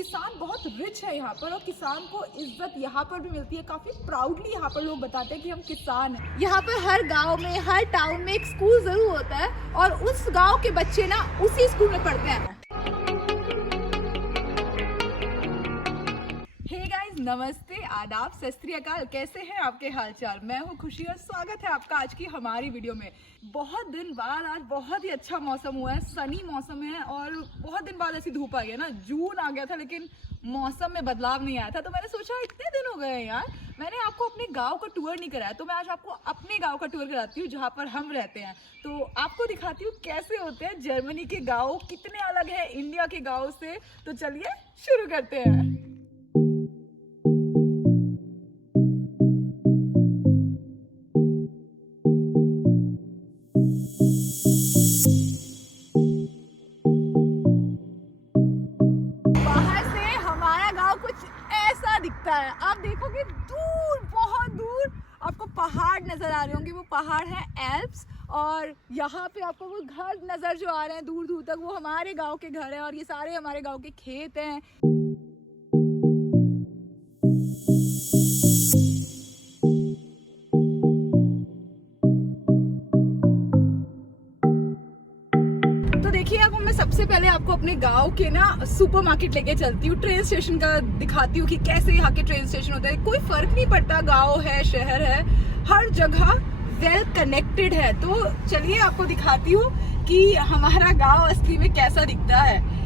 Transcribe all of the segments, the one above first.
किसान बहुत रिच है यहाँ पर और किसान को इज्जत यहाँ पर भी मिलती है। काफी प्राउडली यहाँ पर लोग बताते हैं कि हम किसान हैं। यहाँ पर हर गांव में, हर टाउन में एक स्कूल जरूर होता है और उस गांव के बच्चे ना उसी स्कूल में पढ़ते हैं। हे गाइस, नमस्ते, आदाब, सत श्री अकाल। कैसे हैं आपके हालचाल? मैं हूँ खुशी और स्वागत है आपका आज की हमारी वीडियो में। बहुत दिन बाद आज बहुत ही अच्छा मौसम हुआ है, सनी मौसम है और बहुत दिन बाद ऐसी धूप आ गई ना। जून आ गया था लेकिन मौसम में बदलाव नहीं आया था, तो मैंने सोचा इतने दिन हो गए हैं यार, मैंने आपको अपने गांव का टूर नहीं कराया, तो मैं आज आपको अपने गांव का टूर कराती हूँ जहाँ पर हम रहते हैं। तो आपको दिखाती हूँ कैसे होते हैं जर्मनी के गाँव, कितने अलग है इंडिया के गाँव से। तो चलिए शुरू करते हैं। दिखता है, आप देखोगे दूर, बहुत दूर आपको पहाड़ नजर आ रहे होंगे, वो पहाड़ है एल्प्स। और यहाँ पे आपको वो घर नजर जो आ रहे हैं दूर दूर तक, वो हमारे गांव के घर हैं और ये सारे हमारे गांव के खेत हैं। अब मैं सबसे पहले आपको अपने गांव के ना सुपरमार्केट लेके चलती हूँ, ट्रेन स्टेशन का दिखाती हूँ कि कैसे यहाँ के ट्रेन स्टेशन होते हैं। कोई फर्क नहीं पड़ता, गांव है शहर है, हर जगह वेल कनेक्टेड है। तो चलिए आपको दिखाती हूँ कि हमारा गांव असली में कैसा दिखता है।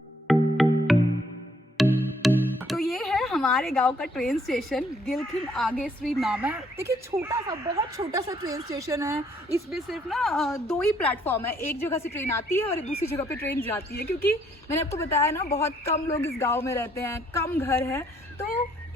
हमारे गांव का ट्रेन स्टेशन गिलखिन आगे स्ट्रीट नाम है। देखिए छोटा सा, बहुत छोटा सा ट्रेन स्टेशन है। इसमें सिर्फ ना 2 ही प्लेटफॉर्म है, एक जगह से ट्रेन आती है और दूसरी जगह पे ट्रेन जाती है, क्योंकि मैंने आपको बताया ना बहुत कम लोग इस गांव में रहते हैं, कम घर हैं। तो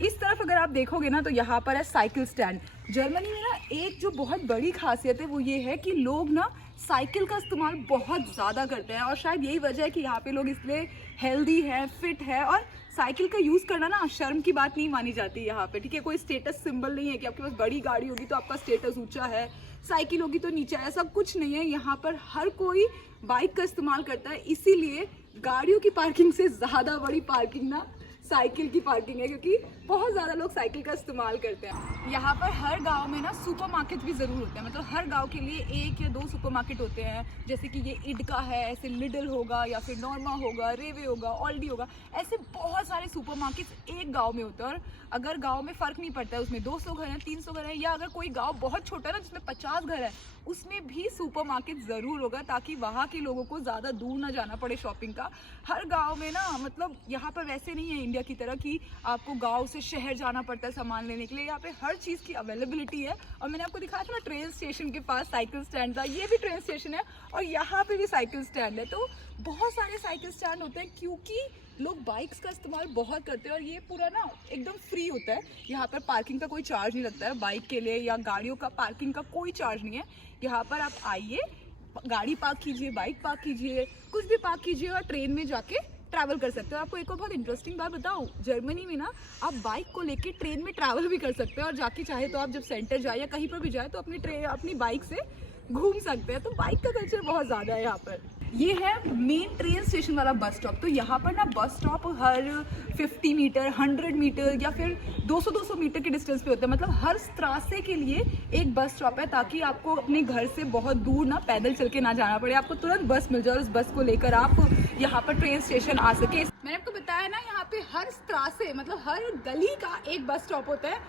इस तरफ अगर आप देखोगे ना तो यहाँ पर है साइकिल स्टैंड। जर्मनी में ना एक जो बहुत बड़ी खासियत है वो ये है कि लोग ना साइकिल का इस्तेमाल बहुत ज़्यादा करते हैं और शायद यही वजह है कि यहाँ पे लोग इसलिए हेल्दी है, फिट है। और साइकिल का यूज़ करना ना शर्म की बात नहीं मानी जाती यहाँ पे, ठीक है। कोई स्टेटस सिंबल नहीं है कि आपके पास बड़ी गाड़ी होगी तो आपका स्टेटस ऊंचा है, साइकिल होगी तो नीचा है, सब कुछ नहीं है। यहाँ पर हर कोई बाइक का इस्तेमाल करता है, इसीलिए गाड़ियों की पार्किंग से ज़्यादा बड़ी पार्किंग ना साइकिल की पार्किंग है, क्योंकि बहुत ज़्यादा लोग साइकिल का इस्तेमाल करते हैं। यहाँ पर हर गांव में ना सुपरमार्केट भी ज़रूर होते हैं, मतलब हर गांव के लिए 1 या 2 सुपरमार्केट होते हैं। जैसे कि ये ईड का है, ऐसे लिडल होगा या फिर नॉर्मा होगा, रेवे होगा, ऑल्डी होगा, ऐसे बहुत सारे सुपरमार्केट्स एक गांव में होते हैं। और अगर गांव में फ़र्क नहीं पड़ता है, उसमें 200 घर हैं, 300 घर हैं, या अगर कोई गाँव बहुत छोटा है ना जिसमें 50 घर है, उसमें भी सुपरमार्केट ज़रूर होगा, ताकि वहाँ के लोगों को ज़्यादा दूर ना जाना पड़े शॉपिंग का। हर गाँव में ना, मतलब यहाँ पर वैसे नहीं है इंडिया की तरह कि आपको गांव से शहर जाना पड़ता है सामान लेने के लिए। यहाँ पे हर चीज़ की अवेलेबिलिटी है। और मैंने आपको दिखाया था ना ट्रेन स्टेशन के पास साइकिल स्टैंड था, ये भी ट्रेन स्टेशन है और यहाँ पे भी साइकिल स्टैंड है। तो बहुत सारे साइकिल स्टैंड होते हैं क्योंकि लोग बाइक्स का इस्तेमाल बहुत करते हैं और ये पूरा ना एकदम फ्री होता है। यहाँ पर पार्किंग का कोई चार्ज नहीं लगता है, बाइक के लिए या गाड़ियों का पार्किंग का कोई चार्ज नहीं है। यहाँ पर आप आइए, गाड़ी पार्क कीजिए, बाइक पार्क कीजिए, कुछ भी पार्क कीजिए और ट्रेन में जाके ट्रैवल कर सकते हो। आपको एक और बहुत इंटरेस्टिंग बात बताऊं, जर्मनी में ना आप बाइक को लेके ट्रेन में ट्रैवल भी कर सकते हैं और जाके चाहे तो आप जब सेंटर जाए या कहीं पर भी जाए तो अपनी बाइक से घूम सकते हैं। तो बाइक का कल्चर बहुत ज़्यादा है यहाँ पर। ये है मेन ट्रेन स्टेशन वाला बस स्टॉप। तो यहाँ पर ना बस स्टॉप हर 50 मीटर, 100 मीटर या फिर 200 मीटर के डिस्टेंस पे होता है। मतलब हर त्रासे के लिए एक बस स्टॉप है, ताकि आपको अपने घर से बहुत दूर ना पैदल चल के ना जाना पड़े, आपको तुरंत बस मिल जाए और उस बस को लेकर आप यहाँ पर ट्रेन स्टेशन आ सके। मैंने आपको बताया ना यहाँ पे हर त्रासे, मतलब हर गली का एक बस स्टॉप होता है।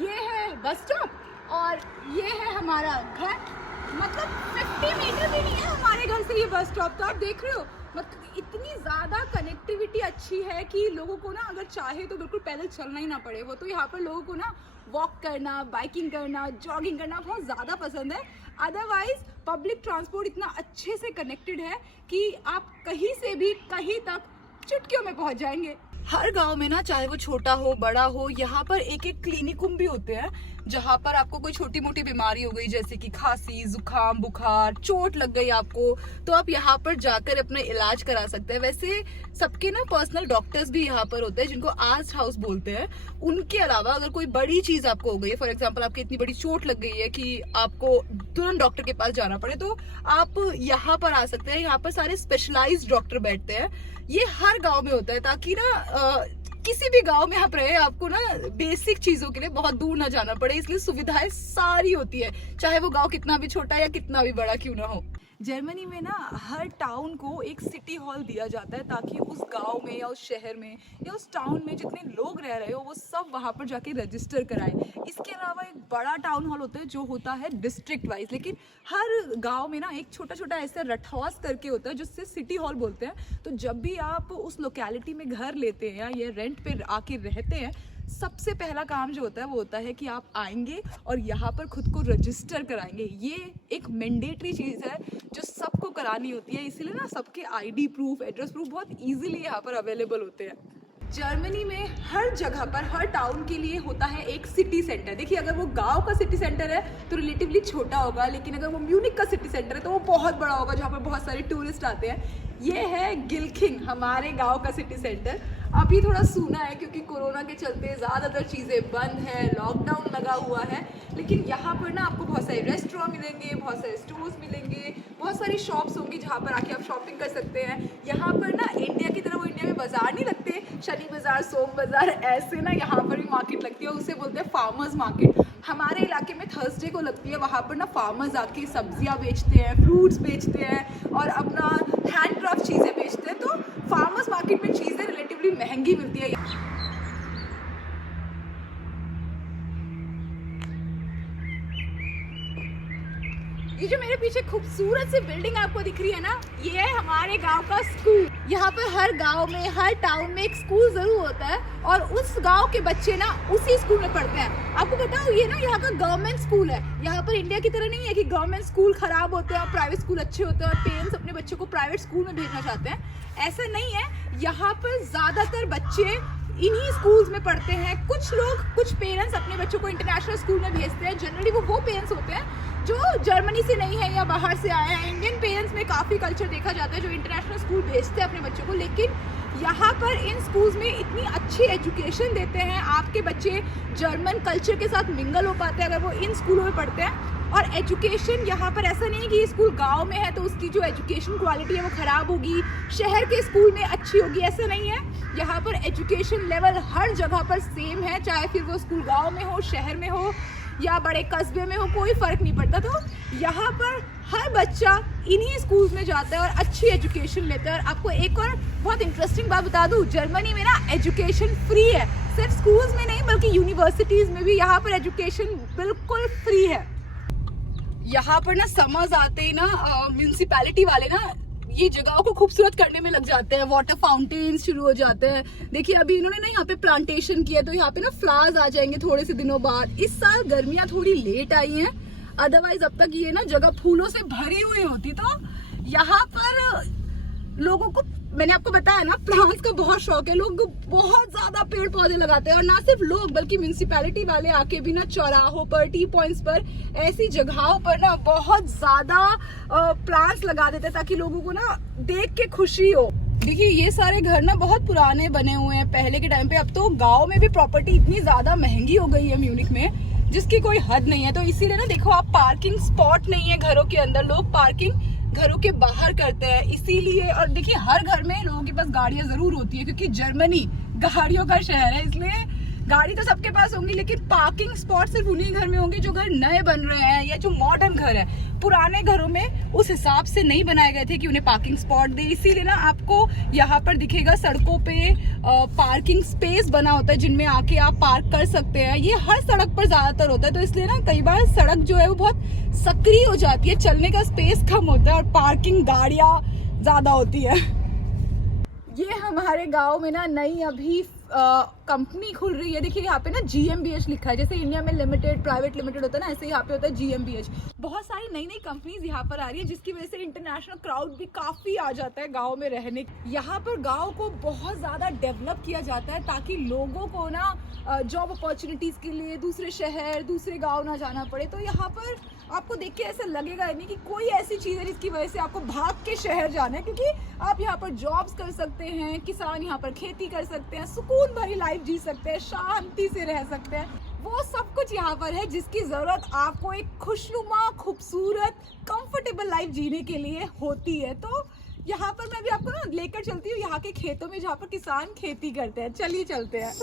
ये है बस स्टॉप और ये है हमारा घर। मतलब 50 मीटर भी नहीं है हमारे घर से ये बस स्टॉप। तो आप देख रहे हो, मतलब इतनी ज़्यादा कनेक्टिविटी अच्छी है कि लोगों को ना अगर चाहे तो बिल्कुल पैदल चलना ही ना पड़े। वो तो यहाँ पर लोगों को ना वॉक करना, बाइकिंग करना, जॉगिंग करना बहुत ज़्यादा पसंद है। अदरवाइज पब्लिक ट्रांसपोर्ट इतना अच्छे से कनेक्टेड है कि आप कहीं से भी कहीं तक चुटकियों में पहुँच जाएंगे। हर गांव में ना, चाहे वो छोटा हो बड़ा हो, यहाँ पर एक एक क्लिनिकुम भी होते हैं, जहाँ पर आपको कोई छोटी मोटी बीमारी हो गई जैसे कि खांसी, जुकाम, बुखार, चोट लग गई आपको, तो आप यहाँ पर जाकर अपना इलाज करा सकते हैं। वैसे सबके ना पर्सनल डॉक्टर्स भी यहाँ पर होते हैं जिनको आर्स्ट हाउस बोलते हैं। उनके अलावा अगर कोई बड़ी चीज आपको हो गई है, फॉर एग्जाम्पल आपकी इतनी बड़ी चोट लग गई है कि आपको तुरंत डॉक्टर के पास जाना पड़े, तो आप यहाँ पर आ सकते हैं। यहाँ पर सारे स्पेशलाइज्ड डॉक्टर बैठते हैं। ये हर गाँव में होता है ताकि ना किसी भी गांव में आप रहे, आपको ना बेसिक चीजों के लिए बहुत दूर ना जाना पड़े, इसलिए सुविधाएं सारी होती है, चाहे वो गांव कितना भी छोटा या कितना भी बड़ा क्यों ना हो। जर्मनी में ना हर टाउन को एक सिटी हॉल दिया जाता है ताकि उस गांव में या उस शहर में या उस टाउन में जितने लोग रह रहे हो वो सब वहां पर जाके रजिस्टर कराएं। इसके अलावा एक बड़ा टाउन हॉल होता है जो होता है डिस्ट्रिक्ट वाइज, लेकिन हर गांव में ना एक छोटा छोटा ऐसा रट हाउस करके होता है जिससे सिटी हॉल बोलते हैं। तो जब भी आप उस लोकेलिटी में घर लेते हैं या रेंट पे आके रहते हैं, सबसे पहला काम जो होता है वो होता है कि आप आएंगे और यहाँ पर खुद को रजिस्टर कराएंगे। ये एक मैंडेटरी चीज़ है जो सबको करानी होती है, इसीलिए ना सबके आईडी प्रूफ, एड्रेस प्रूफ बहुत इजीली यहाँ पर अवेलेबल होते हैं। जर्मनी में हर जगह पर, हर टाउन के लिए होता है एक सिटी सेंटर। देखिए, अगर वो गांव का सिटी सेंटर है तो रिलेटिवली छोटा होगा, लेकिन अगर वो म्यूनिक का सिटी सेंटर है तो वो बहुत बड़ा होगा, जहाँ पर बहुत सारे टूरिस्ट आते हैं। ये है गिल्खिंग, हमारे गांव का सिटी सेंटर। अभी थोड़ा सूना है क्योंकि कोरोना के चलते ज़्यादातर चीज़ें बंद है, लॉकडाउन लगा हुआ है, लेकिन यहाँ पर ना आपको बहुत सारे रेस्टोरेंट मिलेंगे, बहुत सारे स्टोर्स मिलेंगे, बहुत सारी शॉप्स होंगी जहाँ पर आके आप शॉपिंग कर सकते हैं। यहाँ पर ना इंडिया की तरह वो इंडिया में बाजार नहीं लगते, शनि बाजार, सोम बाजार, ऐसे ना यहाँ पर भी मार्केट लगती है, उसे बोलते हैं फार्मर्स मार्केट। हमारे इलाके में थर्सडे को लगती है, वहाँ पर ना फार्मर्स आके सब्जियाँ बेचते हैं, फ्रूट्स बेचते हैं और अपना हैंडक्राफ्ट चीज़ें बेचते हैं। तो फार्मर्स मार्केट में चीज़ें रिलेटिवली महंगी मिलती है। ये जो मेरे पीछे खूबसूरत सी बिल्डिंग आपको दिख रही है ना, ये है हमारे गांव का स्कूल। यहाँ पर हर गांव में, हर टाउन में एक स्कूल जरूर होता है और उस गांव के बच्चे ना उसी स्कूल में पढ़ते हैं। आपको बताओ, ये ना यहाँ का गवर्नमेंट स्कूल है। यहाँ पर इंडिया की तरह नहीं है कि गवर्नमेंट स्कूल खराब होते हैं और प्राइवेट स्कूल अच्छे होते हैं और पेरेंट्स अपने बच्चों को प्राइवेट स्कूल में भेजना चाहते हैं। ऐसा नहीं है, यहाँ पर ज्यादातर बच्चे इन्हीं स्कूल्स में पढ़ते हैं। कुछ पेरेंट्स अपने बच्चों को इंटरनेशनल स्कूल में भेजते हैं। जनरली वो पेरेंट्स होते हैं जो जर्मनी से नहीं है या बाहर से आए हैं। इंडियन पेरेंट्स में काफ़ी कल्चर देखा जाता है जो इंटरनेशनल स्कूल भेजते हैं अपने बच्चों को, लेकिन यहाँ पर इन स्कूल्स में इतनी अच्छी एजुकेशन देते हैं, आपके बच्चे जर्मन कल्चर के साथ मिंगल हो पाते हैं अगर वो इन स्कूलों में पढ़ते हैं। और एजुकेशन यहाँ पर ऐसा नहीं है कि स्कूल गांव में है तो उसकी जो एजुकेशन क्वालिटी है वो ख़राब होगी, शहर के स्कूल में अच्छी होगी, ऐसा नहीं है। यहाँ पर एजुकेशन लेवल हर जगह पर सेम है, चाहे फिर वो स्कूल गांव में हो, शहर में हो या बड़े कस्बे में हो, कोई फ़र्क नहीं पड़ता। तो यहाँ पर हर बच्चा इन्हीं स्कूल्स में जाता है और अच्छी एजुकेशन लेता है। और आपको एक और बहुत इंटरेस्टिंग बात बता दूँ, जर्मनी में ना एजुकेशन फ्री है, सिर्फ स्कूल्स में नहीं बल्कि यूनिवर्सिटीज़ में भी यहाँ पर एजुकेशन बिल्कुल फ्री है। यहाँ पर ना समर्स आते ही ना म्यूनसिपैलिटी वाले ना ये जगहों को खूबसूरत करने में लग जाते हैं, वाटर फाउंटेन्स शुरू हो जाते हैं। देखिए, अभी इन्होंने ना यहाँ पे प्लांटेशन किया तो यहाँ पे ना फ्लावर्स आ जाएंगे थोड़े से दिनों बाद। इस साल गर्मियाँ थोड़ी लेट आई हैं, अदरवाइज अब तक ये ना जगह फूलों से भरी हुई होती। तो यहाँ पर लोगों को, मैंने आपको बताया ना, प्लांट्स का बहुत शौक है, लोग बहुत ज्यादा पेड़ पौधे लगाते हैं। और ना सिर्फ लोग बल्कि म्यूनसिपैलिटी वाले आके भी ना चौराहों पर, टी पॉइंट्स पर, ऐसी जगहों पर ना बहुत ज्यादा प्लांट्स लगा देते हैं ताकि लोगों को ना देख के खुशी हो। देखिए, ये सारे घर ना बहुत पुराने बने हुए हैं पहले के टाइम पे। अब तो गाँव में भी प्रॉपर्टी इतनी ज्यादा महंगी हो गई है म्यूनिक में, जिसकी कोई हद नहीं है। तो इसीलिए ना देखो, आप पार्किंग स्पॉट नहीं है घरों के अंदर, लोग पार्किंग घरों के बाहर करते हैं इसीलिए। और देखिए, हर घर में लोगों के पास गाड़ियां जरूर होती है क्योंकि जर्मनी गाड़ियों का शहर है, इसलिए गाड़ी तो सबके पास होंगी, लेकिन पार्किंग स्पॉट सिर्फ उन्हीं घर में होंगे जो घर नए बन रहे हैं या जो मॉडर्न घर है। पुराने घरों में उस हिसाब से नहीं बनाए गए थे कि उन्हें पार्किंग स्पॉट दे, इसीलिए ना आपको यहाँ पर दिखेगा सड़कों पे पार्किंग स्पेस बना होता है जिनमें आके आप पार्क कर सकते हैं। ये हर सड़क पर ज्यादातर होता है, तो इसलिए ना कई बार सड़क जो है वो बहुत सक्रिय हो जाती है, चलने का स्पेस कम होता है और पार्किंग गाड़ियां ज्यादा होती है। ये हमारे गांव में ना नई अभी कंपनी खुल रही है। देखिए, यहाँ पे ना GmbH लिखा है, जैसे इंडिया में लिमिटेड, प्राइवेट लिमिटेड होता है ना, ऐसे यहाँ पे होता है GmbH। बहुत सारी नई नई कंपनीज यहाँ पर आ रही है जिसकी वजह से इंटरनेशनल क्राउड भी काफी आ जाता है गांव में रहने। यहाँ पर गांव को बहुत ज्यादा डेवलप किया जाता है ताकि लोगों को ना जॉब अपॉर्चुनिटीज के लिए दूसरे शहर, दूसरे गाँव ना जाना पड़े। तो यहाँ पर आपको देख के ऐसा लगेगा नहीं कि कोई ऐसी चीज़ है जिसकी वजह से आपको भाग के शहर जाना है, क्योंकि आप यहाँ पर जॉब्स कर सकते हैं, किसान यहाँ पर खेती कर सकते हैं, सुकून भरी लाइफ जी सकते हैं, शांति से रह सकते हैं। वो सब कुछ यहाँ पर है जिसकी ज़रूरत आपको एक खुशनुमा, खूबसूरत, कंफर्टेबल लाइफ जीने के लिए होती है। तो यहाँ पर मैं भी आपको ना लेकर चलती हूँ यहाँ के खेतों में जहाँ पर किसान खेती करते हैं। चलिए चलते हैं।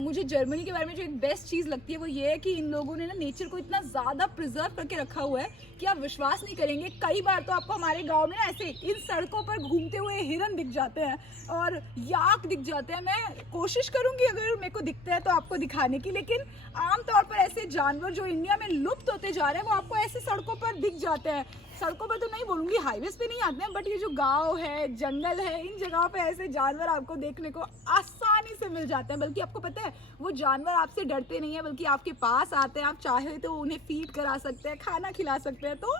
मुझे जर्मनी के बारे में जो एक बेस्ट चीज़ लगती है वो ये है कि इन लोगों ने ना नेचर को इतना ज़्यादा प्रिजर्व करके रखा हुआ है कि आप विश्वास नहीं करेंगे। कई बार तो आपको हमारे गांव में ना ऐसे इन सड़कों पर घूमते हुए हिरन दिख जाते हैं और याक दिख जाते हैं। मैं कोशिश करूंगी अगर मेरे को दिखते हैं तो आपको दिखाने की, लेकिन आमतौर पर ऐसे जानवर जो इंडिया में लुप्त होते जा रहे हैं वो आपको ऐसे सड़कों पर दिख जाते हैं। सड़कों पर तो नहीं बोलूँगी, हाईवेज पे नहीं आते हैं, बट ये जो गांव है, जंगल है, इन जगहों पे ऐसे जानवर आपको देखने को आसानी से मिल जाते हैं। बल्कि आपको पता है वो जानवर आपसे डरते नहीं है, बल्कि आपके पास आते हैं। आप चाहे तो उन्हें फीड करा सकते हैं, खाना खिला सकते हैं। तो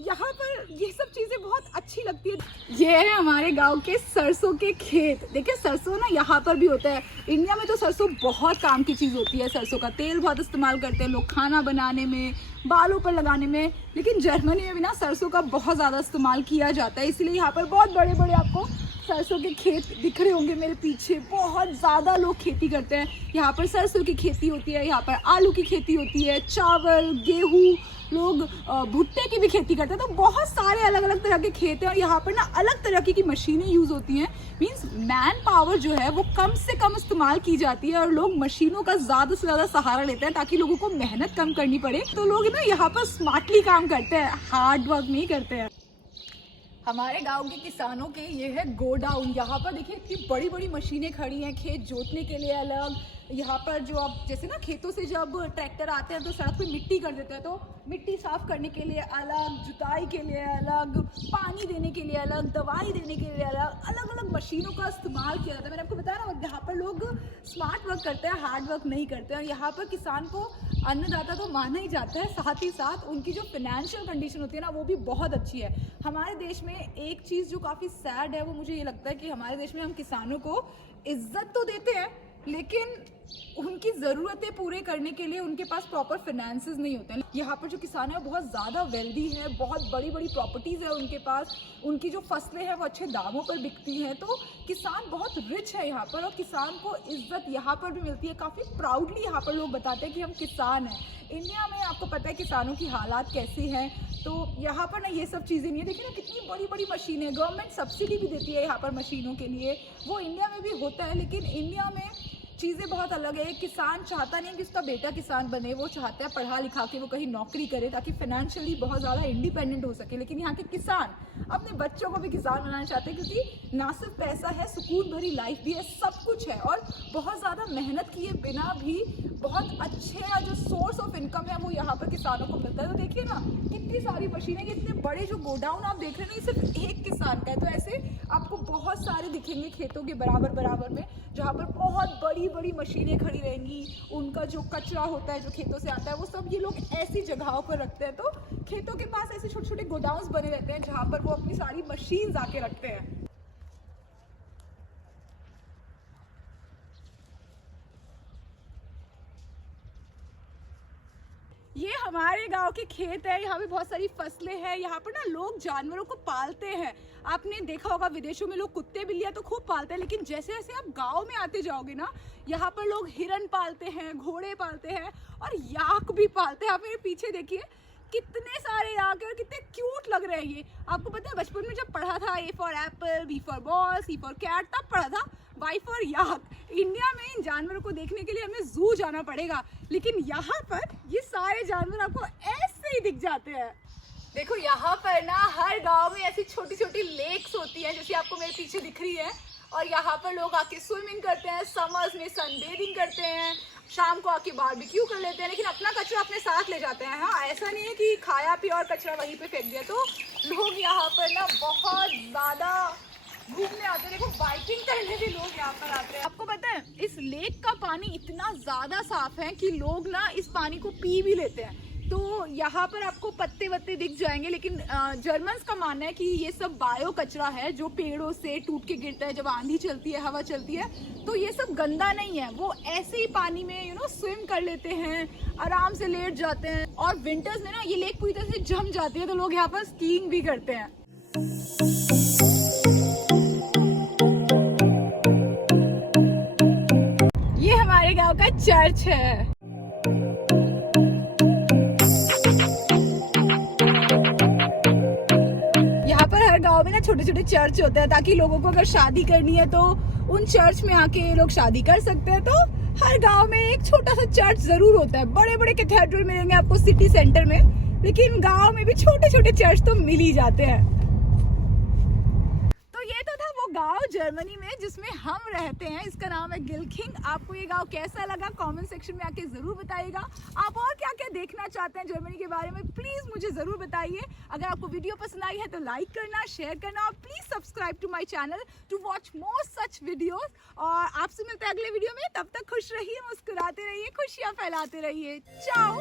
यहाँ पर ये सब चीज़ें बहुत अच्छी लगती है। ये है हमारे गांव के सरसों के खेत। देखिए सरसों ना यहाँ पर भी होता है। इंडिया में तो सरसों बहुत काम की चीज़ होती है। सरसों का तेल बहुत इस्तेमाल करते हैं लोग खाना बनाने में, बालों पर लगाने में। लेकिन जर्मनी में भी ना सरसों का बहुत ज़्यादा इस्तेमाल किया जाता है, इसलिए यहाँ पर बहुत बड़े बड़े आपको सरसों के खेत दिख रहे होंगे मेरे पीछे। बहुत ज़्यादा लोग खेती करते हैं। यहाँ पर सरसों की खेती होती है, यहाँ पर आलू की खेती होती है, चावल, गेहूँ, लोग भुट्टे की भी खेती करते हैं। तो बहुत सारे अलग अलग तरह के खेत हैं और यहाँ पर ना अलग तरह की मशीनें यूज़ होती हैं। मीन्स मैन पावर जो है वो कम से कम इस्तेमाल की जाती है और लोग मशीनों का ज़्यादा से ज़्यादा सहारा लेते हैं ताकि लोगों को मेहनत कम करनी पड़े। तो लोग ना यहाँ पर स्मार्टली काम करते हैं, हार्ड वर्क नहीं करते हैं। हमारे गांव के किसानों के ये है गोडाउन। यहाँ पर देखिए इतनी बड़ी बड़ी मशीनें खड़ी हैं, खेत जोतने के लिए अलग। यहाँ पर जो आप जैसे ना खेतों से जब ट्रैक्टर आते हैं तो सड़क पे मिट्टी कर देते हैं, तो मिट्टी साफ करने के लिए अलग, जुताई के लिए अलग, पानी देने के लिए अलग, दवाई देने के लिए अलग, अलग अलग मशीनों का इस्तेमाल किया जाता है। मैंने आपको बताया ना यहाँ पर लोग स्मार्ट वर्क करते हैं, हार्ड वर्क नहीं करते हैं। यहाँ पर किसान को अन्नदाता तो माना ही जाता है, साथ ही साथ उनकी जो फाइनेंशियल कंडीशन होती है ना वो भी बहुत अच्छी है। हमारे देश में एक चीज़ जो काफ़ी सैड है वो मुझे ये लगता है कि हमारे देश में हम किसानों को इज्जत तो देते हैं लेकिन उनकी ज़रूरतें पूरे करने के लिए उनके पास प्रॉपर फाइनेंसेस नहीं होते हैं। यहाँ पर जो किसान है बहुत ज़्यादा वेल्दी है, बहुत बड़ी बड़ी प्रॉपर्टीज़ है उनके पास, उनकी जो फसलें हैं वो अच्छे दामों पर बिकती हैं। तो किसान बहुत रिच है यहाँ पर और किसान को इज्जत यहाँ पर भी मिलती है। काफ़ी प्राउडली यहाँ पर लोग बताते हैं कि हम किसान हैं। इंडिया में आपको पता है किसानों की हालात कैसी हैं, तो यहाँ पर ना ये सब चीज़ें नहीं है। देखिए ना कितनी बड़ी बड़ी मशीनें, गवर्नमेंट सब्सिडी भी देती है यहाँ पर मशीनों के लिए, वो इंडिया में भी होता है। लेकिन इंडिया में चीज़ें बहुत अलग है। किसान चाहता नहीं कि उसका बेटा किसान बने, वो चाहता है पढ़ा लिखा के वो कहीं नौकरी करे ताकि फाइनेंशियली बहुत ज़्यादा इंडिपेंडेंट हो सके। लेकिन यहाँ के किसान अपने बच्चों को भी किसान बनाना चाहते हैं क्योंकि ना सिर्फ पैसा है, सुकून भरी लाइफ भी है, सब कुछ है। और बहुत ज़्यादा मेहनत किए बिना भी बहुत अच्छे जो सोर्स ऑफ इनकम है वो यहाँ पर किसानों को मिलता है। तो देखिए ना कितनी सारी मशीनें, कितने बड़े जो गोडाउन आप देख रहे हैं, नहीं सिर्फ एक किसान का है। तो ऐसे आपको बहुत सारे दिखेंगे खेतों के बराबर बराबर में, जहाँ पर बहुत बड़ी बड़ी मशीनें खड़ी रहेंगी। उनका जो कचरा होता है जो खेतों से आता है वो सब ये लोग ऐसी जगहों पर रखते हैं। तो खेतों के पास ऐसे छोटे छोटे गोडाउन्स बने रहते हैं जहाँ पर वो अपनी सारी मशीन्स आके रखते हैं। ये हमारे गांव के खेत है, यहाँ पे बहुत सारी फसलें हैं। यहाँ पर ना लोग जानवरों को पालते हैं। आपने देखा होगा विदेशों में लोग कुत्ते बिल्लियाँ तो खूब पालते हैं, लेकिन जैसे जैसे आप गांव में आते जाओगे ना यहाँ पर लोग हिरन पालते हैं, घोड़े पालते हैं और याक भी पालते हैं। आप मेरे पीछे देखिए कितने सारे याक हैं और कितने क्यूट लग रहे हैं ये। आपको पता है बचपन में जब पढ़ा था A for apple, B for ball, C for cat, तब पढ़ा था Y फॉर याक। इंडिया में इन जानवरों को देखने के लिए हमें जू जाना पड़ेगा, लेकिन यहाँ पर ये सारे जानवर आपको ऐसे ही दिख जाते हैं। देखो यहाँ पर ना हर गांव में ऐसी छोटी छोटी लेक्स होती हैं जैसे आपको मेरे पीछे दिख रही है, और यहाँ पर लोग आके स्विमिंग करते हैं, समर्स में सनबेदिंग करते हैं, शाम को आके बारबेक्यू कर लेते हैं। लेकिन अपना कचरा अपने साथ ले जाते हैं। हाँ, ऐसा नहीं है कि खाया पिया और कचरा वहीं पे फेंक दिया। तो लोग यहाँ पर ना बहुत ज़्यादा घूमने आते हैं। देखो बाइकिंग करने भी लोग यहाँ पर आते हैं। आपको पता है इस लेक का पानी इतना ज़्यादा साफ है कि लोग ना इस पानी को पी भी लेते हैं। तो यहाँ पर आपको पत्ते वत्ते दिख जाएंगे, लेकिन जर्मन्स का मानना है कि ये सब बायो कचरा है जो पेड़ों से टूट के गिरता है जब आंधी चलती है, हवा चलती है। तो ये सब गंदा नहीं है, वो ऐसे ही पानी में स्विम कर लेते हैं, आराम से लेट जाते हैं। और विंटर्स में ना ये लेक पूरी तरह से जम जाती है, तो लोग यहाँ पर स्कीइंग भी करते हैं। ये हमारे गांव का चर्च है। यहाँ पर हर गांव में ना छोटे छोटे चर्च होते हैं, ताकि लोगों को अगर शादी करनी है तो उन चर्च में आके लोग शादी कर सकते हैं। तो हर गांव में एक छोटा सा चर्च जरूर होता है। बड़े बड़े कैथेड्रल मिलेंगे आपको सिटी सेंटर में, लेकिन गांव में भी छोटे छोटे चर्च तो मिल ही जाते हैं। तो ये तो था वो गांव जर्मनी में जिसमें हम रहते हैं। इसका नाम है गिल्किंग। आपको ये गांव कैसा लगा कमेंट सेक्शन में आके जरूर बताइएगा। आप और क्या क्या देखना चाहते हैं जर्मनी के बारे में प्लीज मुझे जरूर बताइए। अगर आपको वीडियो पसंद आई है तो लाइक करना, शेयर करना और please subscribe to my channel to watch more such videos. और आपसे मिलते हैं अगले वीडियो में। तब तक खुश रहिए, मुस्कुराते रहिए, खुशियां फैलाते रहिए। चाओ।